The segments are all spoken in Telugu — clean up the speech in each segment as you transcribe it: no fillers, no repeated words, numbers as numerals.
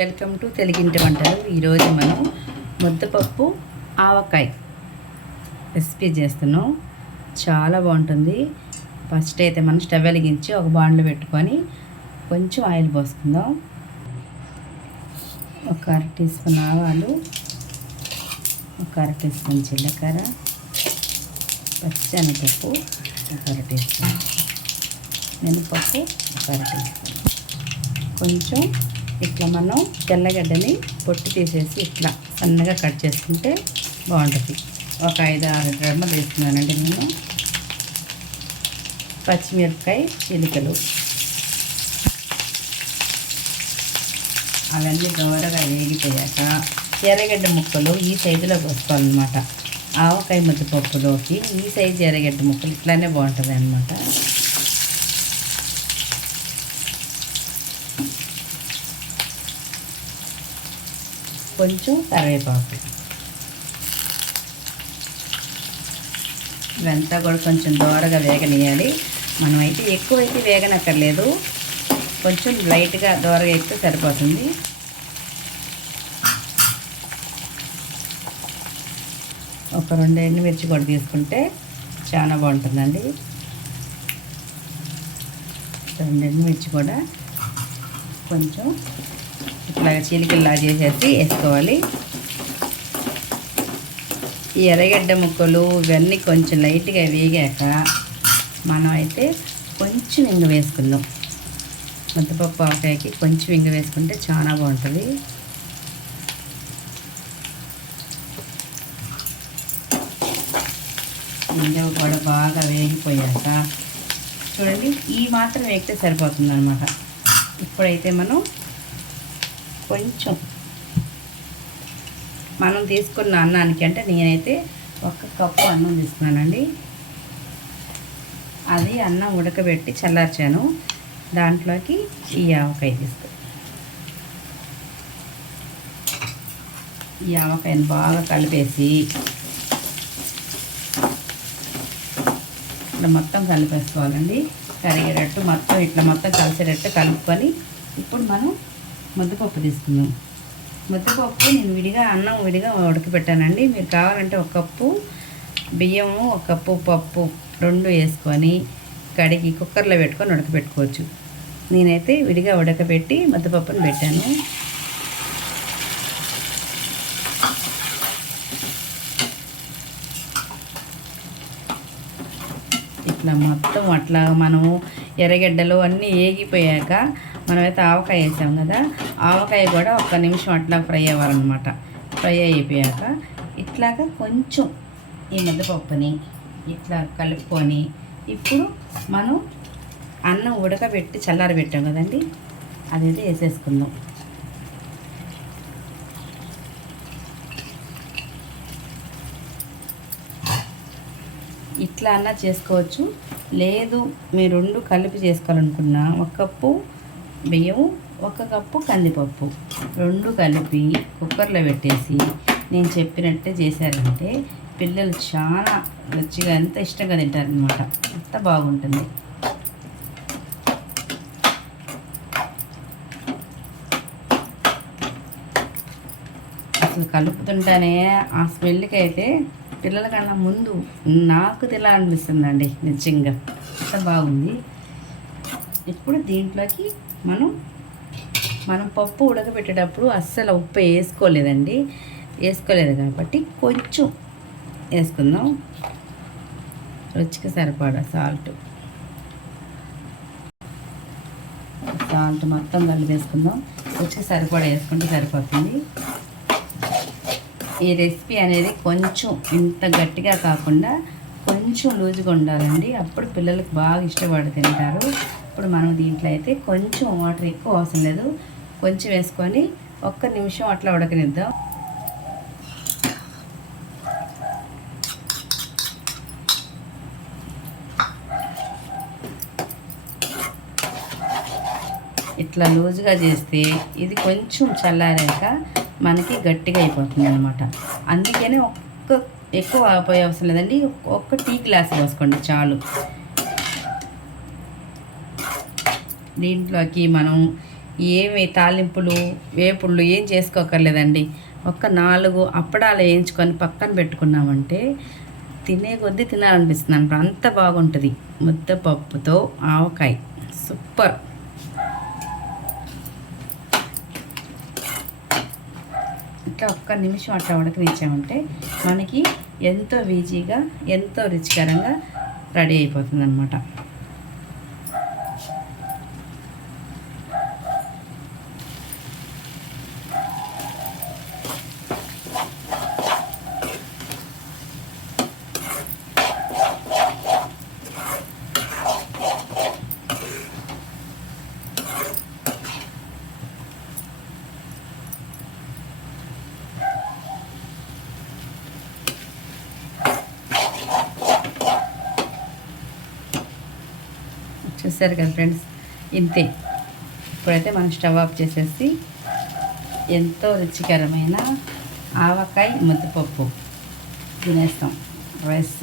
వెల్కమ్ టు తెలుగింటి వంటలు. ఈరోజు మనం ముద్దపప్పు ఆవకాయ రెసిపీ చేస్తున్నాం. చాలా బాగుంటుంది. ఫస్ట్ అయితే మనం స్టవ్ వెలిగించి ఒక బాండ్లో పెట్టుకొని కొంచెం ఆయిల్ పోసుకుందాం. ఒక అర టీ స్పూన్ ఆవాలు, ఒక అర టీ స్పూన్ జీలకర్ర, పచ్చెనగపప్పు ఒక అర టీ స్పూన్, మినపప్పు ఒక అర టీ స్పూన్. కొంచెం ఇట్లా మనం తెల్లగడ్డని పొట్టు తీసేసి ఇట్లా సన్నగా కట్ చేసుకుంటే బాగుంటుంది. ఒక 5-6 గ్రాములు వేస్తున్నానండి నేను. పచ్చిమిరపకాయ చిలుకలు అవన్నీ దోరగా వేగిపోయాక ఎర్రగడ్డ ముక్కలు ఈ సైజులో కోసుకోవాలన్నమాట. ఆవకాయ ముద్దపప్పులోకి ఈ సైజు ఎర్రగడ్డ ముక్కలు ఇట్లానే బాగుంటుంది అన్నమాట. కొంచెం కరివేపాకు, ఇవంతా కూడా కొంచెం దోరగా వేగనియాలి. మనమైతే ఎక్కువైతే వేగనక్కర్లేదు, కొంచెం లైట్గా దోరగా ఎక్కితే సరిపోతుంది. ఒక 2 ఎండుమిర్చి కూడా తీసుకుంటే చాలా బాగుంటుందండి. 2 ఎండుమిర్చి కూడా కొంచెం ఇట్లా చిలికల్లా చేసేసి వేసుకోవాలి. ఈ ఎర్రగడ్డ ముక్కలు ఇవన్నీ కొంచెం లైట్గా వేగాక మనం అయితే కొంచెం ఇంగ వేసుకుందాం. ముద్దపప్పు ఆవకాయకి కొంచెం ఇంగ వేసుకుంటే చాలా బాగుంటుంది. ఇంగ కూడా బాగా వేగిపోయాక చూడండి, ఈ మాత్రం వేగితే సరిపోతుంది అన్నమాట. ఇప్పుడైతే మనం కొంచెం మనం తీసుకున్న అన్నానికి, అంటే నేనైతే 1 కప్పు అన్నం తీసుకున్నానండి. అది అన్నం ఉడకబెట్టి చల్లార్చాను. దాంట్లోకి ఈ ఆవకాయ తీసుకు, ఈ ఆవకాయని బాగా కలిపేసి ఇట్లా మొత్తం కలిపేసుకోవాలండి. కరిగేటట్టు మొత్తం ఇట్లా మొత్తం కలిసేటట్టు కలుపుకొని ఇప్పుడు మనం ముద్దపప్పు తీసుకుందాం. ముద్దపప్పు నేను విడిగా అన్నం విడిగా ఉడకపెట్టానండి. మీరు కావాలంటే 1 కప్పు బియ్యము, 1 కప్పు పప్పు 2 వేసుకొని కడిగి కుక్కర్లో పెట్టుకొని ఉడకపెట్టుకోవచ్చు. నేనైతే విడిగా ఉడకబెట్టి ముద్దపప్పును పెట్టాను. ఇట్లా మొత్తం అట్లా మనము ఎర్రగడ్డలు అన్నీ వేగిపోయాక మనమైతే ఆవకాయ వేసాం కదా, ఆవకాయ కూడా 1 నిమిషం అట్లా ఫ్రై అవ్వాలన్నమాట. ఫ్రై అయిపోయాక ఇట్లాగా కొంచెం ఈ ముద్దపప్పుని ఇట్లా కలుపుకొని ఇప్పుడు మనం అన్నం ఉడకబెట్టి చల్లారబెట్టాం కదండి, అదైతే వేసేసుకుందాం. ఇట్లా అన్నా చేసుకోవచ్చు, లేదు మీరు 2 కలిపి చేసుకోవాలనుకున్నా 1 కప్పు బియ్యం, 1 కప్పు కందిపప్పు 2 కలిపి కుక్కర్లో పెట్టేసి నేను చెప్పినట్టే చేశారంటే పిల్లలు చాలా రుచిగా ఎంత ఇష్టంగా తింటారనమాట. అంత బాగుంటుంది. అసలు కలుపుతుంటేనే ఆ స్మెల్కి అయితే పిల్లల కన్నా ముందు నాకు తినాలనిపిస్తుందండి నిజంగా. అంత బాగుంది. ఇప్పుడు దీంట్లోకి మనం పప్పు ఉడకబెట్టేటప్పుడు అస్సలు ఉప్పు వేసుకోలేదు కాబట్టి కొంచెం వేసుకుందాం. రుచికి సరిపడా సాల్ట్ మొత్తం కలిపేసుకుందాం. రుచికి సరిపడా వేసుకుంటే సరిపోతుంది. ఈ రెసిపీ అనేది కొంచెం ఇంత గట్టిగా కాకుండా కొంచెం లూజుగా ఉండాలండి. అప్పుడు పిల్లలకు బాగా ఇష్టపడి తింటారు. ఇప్పుడు మనం దీంట్లో అయితే కొంచెం వాటర్ ఎక్కువ అవసరం లేదు, కొంచెం వేసుకొని 1 నిమిషం అట్లా ఉడకనిద్దాం. ఇట్లా లూజుగా చేస్తే ఇది కొంచెం చల్లారాక మనకి గట్టిగా అయిపోతుంది అన్నమాట. అందుకనే ఎక్కువ పోయే అవసరం లేదండి. 1 టీ గ్లాస్ పోసుకోండి చాలు. దీంట్లోకి మనం ఏమి తాలింపులు వేపుళ్ళు ఏం చేసుకోకర్లేదండి. ఒక్క 4 అప్పడాలు వేయించుకొని పక్కన పెట్టుకున్నామంటే తినే కొద్దీ తినాలనిపిస్తుంది అనమాట. అంత బాగుంటుంది ముద్దపప్పుతో ఆవకాయ. సూపర్. ఇట్లా ఒక్క నిమిషం అట్లా ఉడకనిచ్చామంటే మనకి ఎంతో ఈజీగా ఎంతో రుచికరంగా రెడీ అయిపోతుంది అనమాట. చూసారు కదా ఫ్రెండ్స్, ఇంతే. ఇప్పుడైతే మనం స్టవ్ ఆఫ్ చేసేసి ఎంతో రుచికరమైన ఆవకాయ ముద్దపప్పు తినేస్తాం రైస్.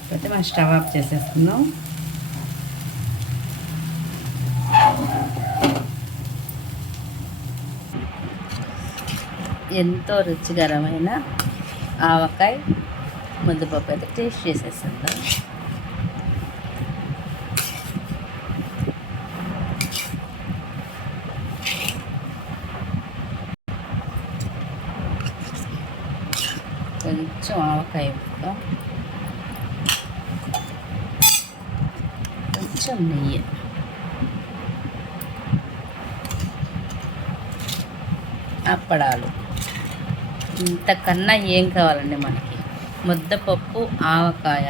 ఇప్పుడైతే మనం స్టవ్ ఆఫ్ చేసేసుకుందాం. ఎంతో రుచికరమైన ఆవకాయ ముద్దపప్పు అయితే టేస్ట్ చేసేస్తుందాం. కొంచెం ఆవకాయ ముక్క, కొంచెం నెయ్యి, అప్పడాలు. ఇంతకన్నా ఏం కావాలండి మనకి? ముద్దపప్పు ఆవకాయ,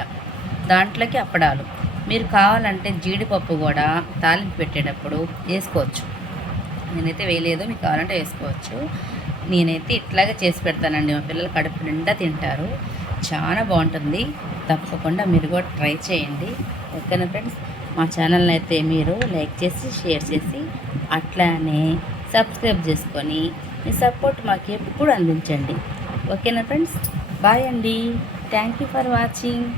దాంట్లోకి అప్పడాలు. మీరు కావాలంటే జీడిపప్పు కూడా తాలింపు పెట్టేటప్పుడు వేసుకోవచ్చు. నేనైతే వేయలేదు, మీకు కావాలంటే వేసుకోవచ్చు. నేనైతే ఇట్లాగే చేసి పెడతానండి. మా పిల్లలు కడుపు నిండా తింటారు. చాలా బాగుంటుంది. తప్పకుండా మీరు కూడా ట్రై చేయండి. ఓకేనా ఫ్రెండ్స్? మా ఛానల్ని అయితే మీరు లైక్ చేసి షేర్ చేసి అట్లానే సబ్స్క్రైబ్ చేసుకొని మీ సపోర్ట్ మాకు ఎప్పుడు అందించండి. ఓకేనా ఫ్రెండ్స్? బాయ్ అండి. Thank you for watching.